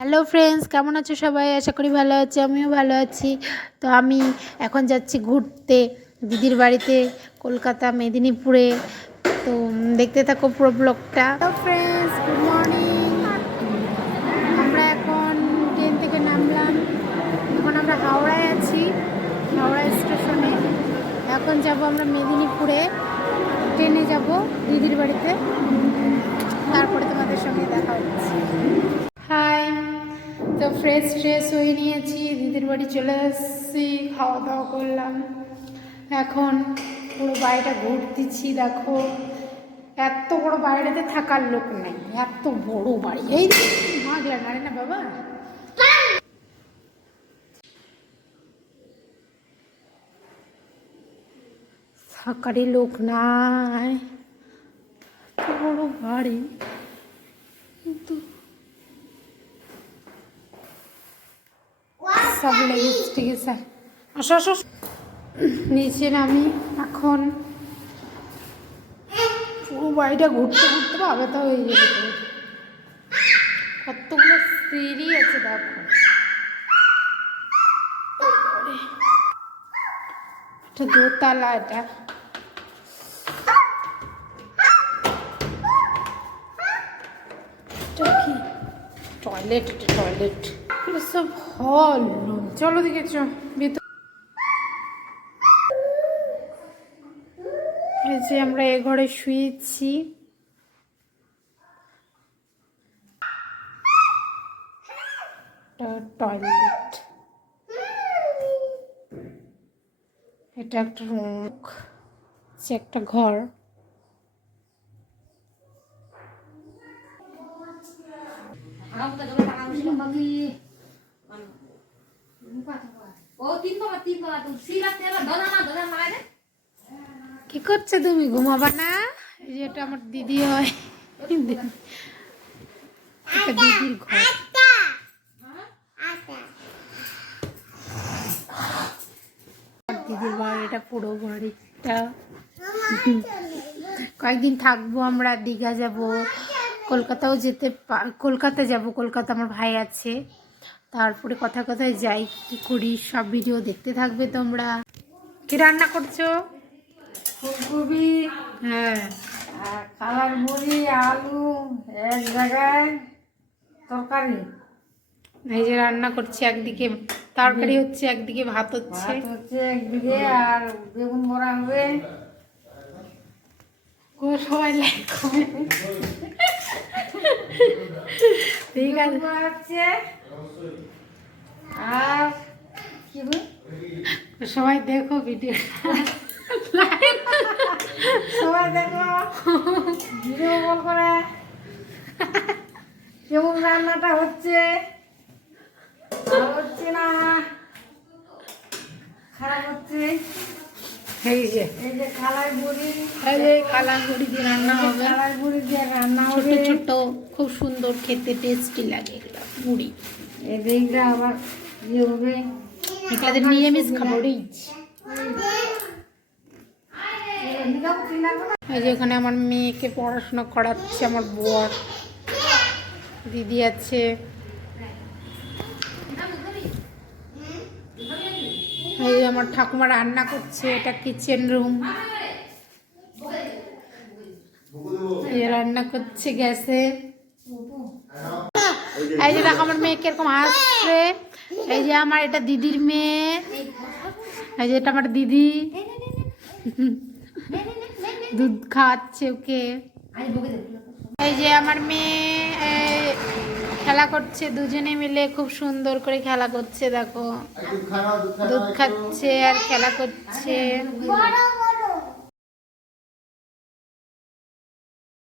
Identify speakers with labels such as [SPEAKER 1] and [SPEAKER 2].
[SPEAKER 1] Hello friends কেমন আছো সবাই? আশা করি ভালো আছি, আমিও ভালো আছি। তো আমি এখন যাচ্ছি ঘুরতে, দিদির বাড়িতে, কলকাতা, মেদিনীপুরে। তো দেখতে থাকো পুরো ব্লগটা। ফ্রেন্ডস গুড মর্নিং আমরা এখন ট্রেন থেকে নামলাম। এখন আমরা হাওড়ায় আছি, হাওড়া স্টেশনে। এখন যাব আমরা মেদিনীপুরে। ট্রেনে যাব দিদির বাড়িতে। তারপরে তোমাদের সঙ্গে দেখা হচ্ছে। তো ফ্রেশ ট্রেশ হয়ে নিয়েছি। দিদির বাড়ি চলে এসেছি, খাওয়া দাওয়া করলাম। এখন পুরো বাড়িটা ঘুরতেছি দেখো। এত বড় বাড়িটাতে থাকার লোক নেই, এত বড় বাড়ি। এই মাগলা মারে না বাবা? থাকারই লোক নাই। বড় বাড়ি। সব লেগেছে, ঠিক আছে? আসো আসো নিচে নামি এখন পুরো বাড়িটা ঘুরতে ঘুরতে পাবে তো হয়ে যাবে কতগুলো সিঁড়ি আছে দেখো। এটা দোতলা এটা। টয়লেট এটা টয়লেট। সব হল। চলো দিকে চ, ভিতর। এই যে আমরা এ ঘরে শুয়েছি। টয়লেট। এটা একটা রুম একটা ঘর। কি করছে তুমি? ঘুমাবা না? এটা আমার দিদি হয়। দিদির ঘর। দিদির বাড়ি, এটা পুরো বাড়িটা। কয়েকদিন থাকব আমরা, দীঘা যাব। কলকাতাও যেতে কলকাতা যাব। কলকাতা আমার ভাই আছে। তারপরে কথা কথায় যাই কি করি সব ভিডিও দেখতে থাকবে তোমরা। কি রান্না করছ?
[SPEAKER 2] ফুলকপি
[SPEAKER 1] হ্যাঁ।
[SPEAKER 2] কালার বড়ি আলু এক জায়গায় তরকারি।
[SPEAKER 1] এই যে রান্না করছি একদিকে তরকারি হচ্ছে একদিকে ভাত হচ্ছে।
[SPEAKER 2] হচ্ছে একদিকে আর বেগুন বড়া হবে।
[SPEAKER 1] ও সবাই লাইক ঠিক আছে।
[SPEAKER 2] হচ্ছে। আর কি?
[SPEAKER 1] সবাই দেখো ভিডিও
[SPEAKER 2] সবাই দেখো। ভিডিও কল করে। কেমন রান্নাটা হচ্ছে? হচ্ছে না? খারাপ হচ্ছে?
[SPEAKER 1] এই যে
[SPEAKER 2] এই যে খালাই বুড়ি।
[SPEAKER 1] এই যে কালা গুড়ি দিয়ে রান্না হবে।
[SPEAKER 2] দিয়ে রান্না
[SPEAKER 1] ছোট
[SPEAKER 2] হবে।
[SPEAKER 1] ছোট খুব সুন্দর খেতে টেস্টি লাগে এগুলো মুড়ি।
[SPEAKER 2] এদিকটা আবার ইয়ে হবে।
[SPEAKER 1] এগুলাদের নিরামিষ এই যে এখানে আমার মেয়েকে পড়াশোনা করাচ্ছে আমার বর। দিদি আছে। এই আমার ঠাকুমা রান্না করছে, এটা কিচেন রুম এই রান্না করছে গ্যাসে। এই যে দেখো আমার মেয়ে কীরকম আসছে। এই যে আমার এটা দিদির মেয়ে। এই যে এটা আমার দিদি। দুধ খাওয়াচ্ছে ওকে। এই যে আমার মেয়ে খেলা করছে দুজনে মিলে খুব সুন্দর করে খেলা করছে দেখো। দুধ খাচ্ছে আর খেলা করছে।